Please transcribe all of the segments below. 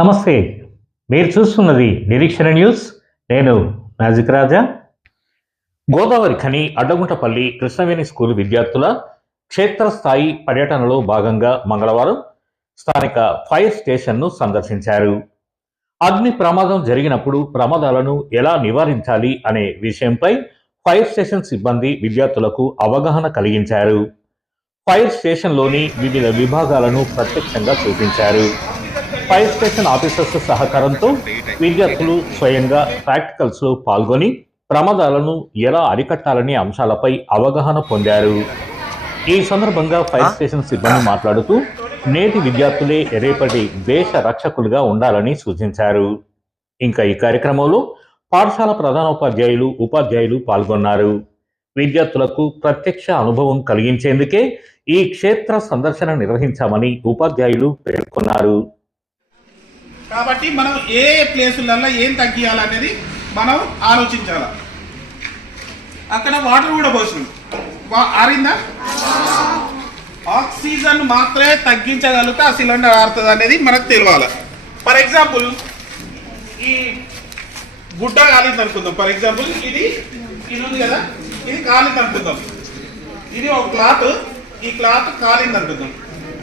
నమస్తే మీరు చూస్తున్నది నిరీక్షణ న్యూస్. నేను మ్యాజిక్ రాజా. గోదావరి ఖని అడ్డగుంటపల్లి కృష్ణవేణి స్కూల్ విద్యార్థుల క్షేత్రస్థాయి పర్యటనలో భాగంగా మంగళవారం స్థానిక ఫైర్ స్టేషన్ను సందర్శించారు. అగ్ని ప్రమాదం జరిగినప్పుడు ప్రమాదాలను ఎలా నివారించాలి అనే విషయంపై ఫైర్ స్టేషన్ సిబ్బంది విద్యార్థులకు అవగాహన కలిగించారు. ఫైర్ స్టేషన్లోని వివిధ విభాగాలను ప్రత్యక్షంగా చూపించారు. ఫైర్ స్టేషన్ ఆఫీసర్స్ సహకారంతో విద్యార్థులు స్వయంగా ప్రాక్టికల్స్లో పాల్గొని ప్రమాదాలను ఎలా అరికట్టాలనే అంశాలపై అవగాహన పొందారు. ఈ సందర్భంగా ఫైర్ స్టేషన్ సిబ్బంది మాట్లాడుతూ నేటి విద్యార్థులే రేపటి దేశ రక్షకులుగా ఉండాలని సూచించారు. ఇంకా ఈ కార్యక్రమంలో పాఠశాల ప్రధానోపాధ్యాయులు ఉపాధ్యాయులు పాల్గొన్నారు. విద్యార్థులకు ప్రత్యక్ష అనుభవం కలిగించేందుకే ఈ క్షేత్ర సందర్శన నిర్వహించామని ఉపాధ్యాయులు పేర్కొన్నారు. కాబట్టి మనం ఏ ప్లేసులలో ఏం తగ్గియాలనేది మనం ఆలోచించాలి. అక్కడ వాటర్ కూడా పోసినాం ఆరిందా? ఆక్సిజన్ మాత్రమే తగ్గించగలిగితే ఆ సిలిండర్ ఆరుతుంది అనేది మనకు తెలియాలి. ఫర్ ఎగ్జాంపుల్ ఈ గుడ్డ కాలింది అనుకుందాం. ఫర్ ఎగ్జాంపుల్ ఇది ఇది ఉంది కదా? ఇది కాలింది అనుకుందాం. ఇది ఒక క్లాత్. ఈ క్లాత్ కాలింది అనుకుందాం.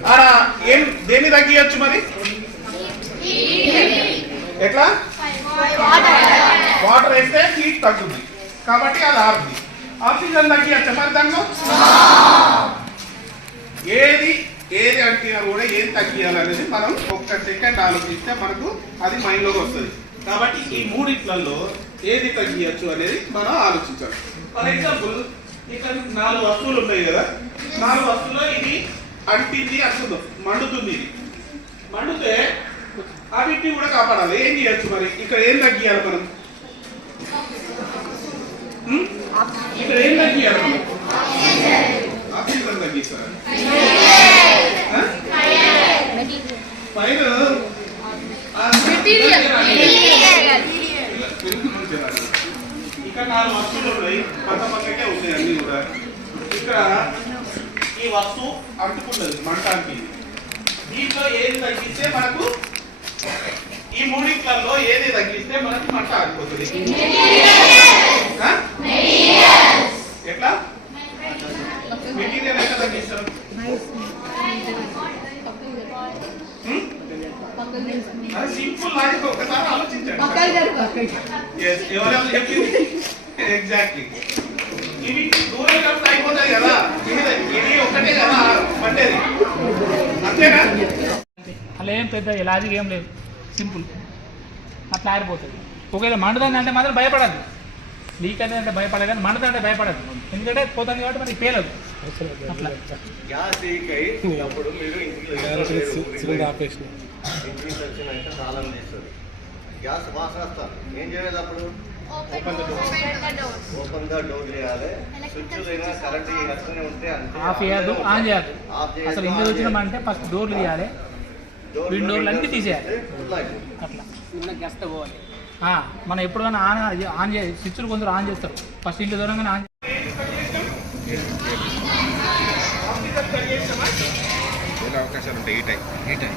ఆడ ఏం దేన్ని తగ్గియచ్చు మరి? ఎట్లా? వాటర్ వేస్తే హీట్ తగ్గుతుంది. కాబట్టి అది ఆరుద్ది ఆక్సిజన్ తగ్గియచ్చా? మరి దాంట్లో? ఏది ఏది అంటినా కూడా ఏం తగ్గియాలనేది మనం ఒక్క సెకండ్ ఆలోచిస్తే మనకు అది మైండ్లోకి వస్తుంది. కాబట్టి ఈ మూడిట్లలో ఏది తగ్గియచ్చు అనేది మనం ఆలోచించాలి. ఫర్ ఎగ్జాంపుల్ ఇక్కడ నాలుగు వస్తువులు ఉన్నాయి కదా. నాలుగు వస్తువుల్లో ఇది అంటింది అంటుందో మండుతుంది ఇది. మండితే అవిటిని కూడా కాపాడాలి. ఏం చేయొచ్చు మరి? ఇక్కడ ఏం తగ్గియాలి మనం? ఇక్కడ ఏం తగ్గియాలి? మనం ఆక్సిజన్ తగ్గిస్తారు? ఫైర్ ఇక్కడ నాలుగు వస్తువులు ఉన్నాయి. పక్క పక్కకే ఉన్నాయి అన్ని కూడా. ఇక్కడ ఈ వస్తువు అంటుకున్నది మంటానికి. దీంట్లో ఏది తగ్గిస్తే మనకు ఈ మూడిట్లలో ఏది తగ్గిస్తే మనకి మంట ఆగిపోతుంది? ఎట్లా? మెటీరియల్ ఎట్లా తగ్గిస్తారు? సింపుల్ లాజిక్ ఒకసారి ఆలోచించండి. ఎవరెవరు చెప్పింది ఎగ్జాక్ట్లీ ఇవి దూరం కలిసి అయిపోతాయి కదా. ఇది ఒకటే కదా పట్టేది అంతేనా? అలా ఏం పెద్ద లాజిక్ ఏం లేదు. సింపుల్ అట్లా ఆరిపోతుంది. ఒకవేళ మండుతుంది అంటే మాత్రం భయపడదు లీక్ అనేది అంటే భయపడదు కానీ మండుతుంది అంటే భయపడదు ఎందుకంటే పోతుంది కాబట్టి మనకి పేలదు. అట్లా. గ్యాస్ లీక్ అయ్యి అప్పుడు మీరు ఇంటికి వెళ్ళారు. ఇంటికి వచ్చినాక తాళం తీస్తారు. గ్యాస్ వాసన వస్తారు ఏం చేయాలి అప్పుడు? ఓపెన్గా డోర్ చేయాలి. స్విచ్ అయినా కరెంట్ ఎక్కడనే ఉంటే అంతే. ఆఫ్ చేయద్దు ఆన్ చేయద్దు ఆఫ్ చేయొద్దు, అసలు ఆన్ ఇంట్లో వచ్చినామంటే ఫస్ట్ డోర్లు తీయాలి డోర్ విండోలు అన్నీ తీసేయాలి. అట్లా ఆ, మనం ఎప్పుడైనా ఆన్ ఆన్ చే స్విచ్లు కొందరు ఆన్ చేస్తారు ఫస్ట్ ఇంట్లో దూరంగానే ఆన్ అవకాశాలు ఉంటాయి ఈ టైం ఈ టైం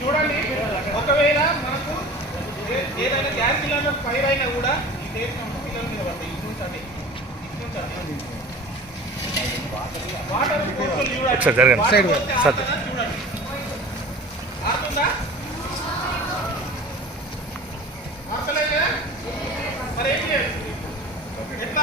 చూడండి ఒకవేళ మనకు ఏదైనా గ్యాస్ సిలిండర్ ఫైర్ అయినా కూడా ఈ దేశంలో పిల్లలు మీద పడతాయి ఇటు నుంచి ఇటు అటు. వాటర్. ఒకసారి జరగండి. వాటర్ సైడ్ పోస్తే సైడ్. ఆరుతుందా? చూడండి ఆరుతుందా ఆపలేదు కదా? మరి ఏం చేయాలి ఎట్లా